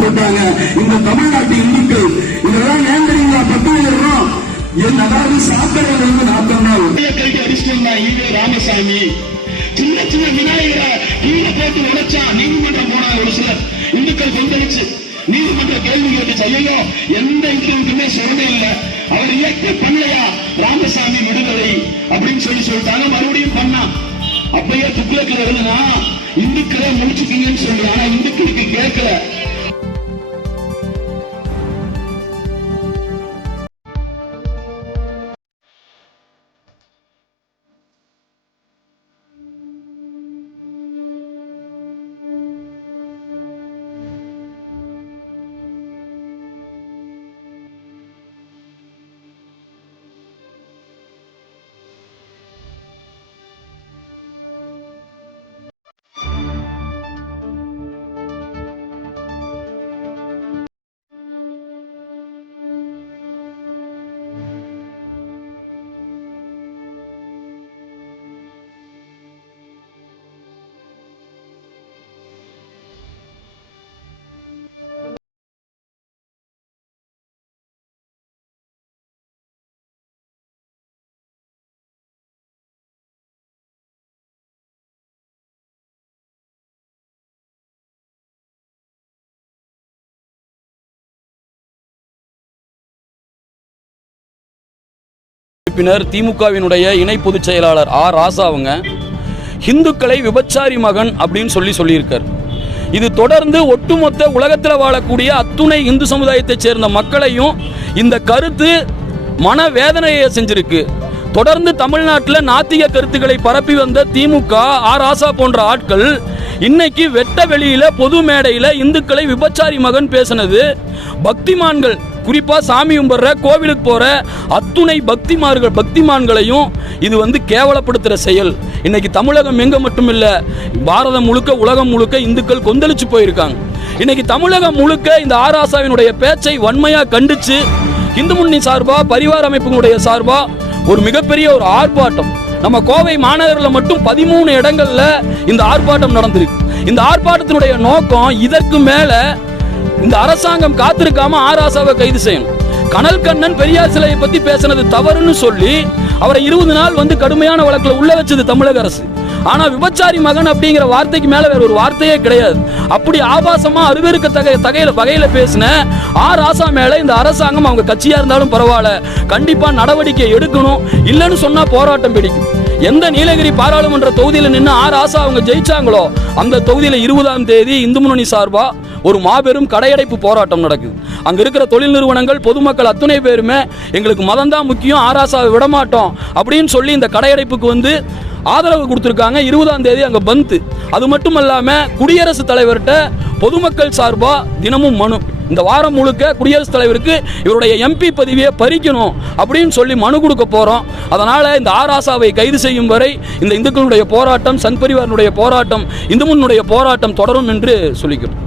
போட்டாங்க. இந்த தமிழ்நாட்டு இந்துக்கள் இதெல்லாம் ஏன் தெரியுங்களா? 10 வருடம் அதாவது சாப்பிடுறது வந்து 40 நாள் அடிச்சுட்டு ராமசாமி சின்ன சின்ன விநாயகரை கீழே போட்டு உடைச்சா நீதிமன்றம் போனாங்க. ஒரு சிலர் இந்துக்கள் கொந்தளிச்சு நீதிமன்ற கேள்வி கேட்டுச்சு. ஐயோ, எந்த இந்துக்குமே சொல்லவே இல்லை, அவர் இயக்க பண்ணலையா ராமசாமி விடுதலை அப்படின்னு சொல்லிட்டாங்க. மறுபடியும் பண்ணா அப்பயே துக்ளக்கில் எழுதுனா இந்துக்களே முடிச்சுக்கீங்கன்னு சொல்லி. ஆனா இந்துக்களுக்கு கேட்கல. திமுகவினுடைய இணை பொதுச் செயலாளர் ஆர் ராசா அவங்க இந்துக்களை விபச்சாரி மகன் அப்படின்னு சொல்லியிருக்கார். இது தொடர்ந்து ஒட்டுமொத்த உலகத்தில் வாழக்கூடிய அத்துணை இந்து சமுதாயத்தைச் சேர்ந்த மக்களையும் இந்த கருத்து மனவேதனையை செஞ்சிருக்கு. தொடர்ந்து தமிழ்நாட்டில் நாத்திக கருத்துக்களை பரப்பி வந்த திமுக ஆர் ராசா போன்ற ஆட்கள் இன்னைக்கு வெட்ட வெளியில பொது மேடையில் இந்துக்களை விபச்சாரி மகன் பேசினது பக்திமான்கள், குறிப்பா சாமி கும்பிடுற கோவிலுக்கு போற அத்துணை பக்திமான்களையும் இது வந்து கேவலப்படுத்துற செயல். இன்னைக்கு தமிழகம் எங்க மட்டும் இல்ல, பாரதம் முழுக்க உலகம் முழுக்க இந்துக்கள் கொந்தளிச்சு போயிருக்காங்க. இன்னைக்கு தமிழகம் முழுக்க இந்த ஆர் ராசாவினுடைய பேச்சை வன்மையா கண்டிச்சு இந்து முன்னணி சார்பா பரிவார அமைப்புகளுடைய சார்பா ஒரு மிகப்பெரிய ஒரு ஆர்ப்பாட்டம் நம்ம கோவை மாநகரில் மட்டும் 13 இடங்கள்ல இந்த ஆர்ப்பாட்டம் நடந்திருக்கு. இந்த ஆர்ப்பாட்டத்தினுடைய நோக்கம் இதற்கு மேல இந்த அரசாங்கம் காத்திருக்காம ஆர் ராசாவை கைது செய்யணும். கனல் கண்ணன் பெரியார் சிலையை பத்தி பேசினது தவறுன்னு சொல்லி அவரை 20 நாள் வந்து கடுமையான வழக்கில் உள்ள வச்சது தமிழக அரசு. ஆனா விபச்சாரி மகன் அப்படிங்கிற வார்த்தைக்கு மேல வேற ஒரு வார்த்தையே கிடையாது. அப்படி ஆபாசமா அருவருக்க வகையில பேசின ஆர் ராசா மேல இந்த அரசாங்கம் அவங்க கட்சியா இருந்தாலும் பரவாயில்ல, கண்டிப்பா நடவடிக்கை எடுக்கணும். இல்லைன்னு சொன்னா போராட்டம் பிடிக்கும். எந்த நீலகிரி பாராளுமன்ற தொகுதியில் நின்று ஆர் ராசா அவங்க ஜெயிச்சாங்களோ அந்த தொகுதியில் 20ஆம் தேதி இந்து முன்னணி சார்பா ஒரு மாபெரும் கடையடைப்பு போராட்டம் நடக்குது. அங்க இருக்கிற தொழில் நிறுவனங்கள் பொதுமக்கள் அத்துணை பேருமே எங்களுக்கு மதம் தான் முக்கியம், ஆர் ராசாவை விடமாட்டோம் அப்படின்னு சொல்லி இந்த கடையடைப்புக்கு வந்து ஆதரவு கொடுத்திருக்காங்க. 20ஆம் தேதி அங்க பந்த். அது மட்டும் இல்லாம குடியரசுத் தலைவர்கிட்ட பொதுமக்கள் சார்பா தினமும் மனு, இந்த வாரம் முழுக்க குடியரசுத் தலைவருக்கு இவருடைய எம்பி பதவியை பறிக்கணும் அப்படின்னு சொல்லி மனு கொடுக்க போறோம். அதனால இந்த ஆர் ராசாவை கைது செய்யும் வரை இந்த இந்துக்களுடைய போராட்டம், சங் பரிவாரனுடைய போராட்டம், இந்து முன்னுடைய போராட்டம் தொடரும் என்று சொல்லிக்கிறோம்.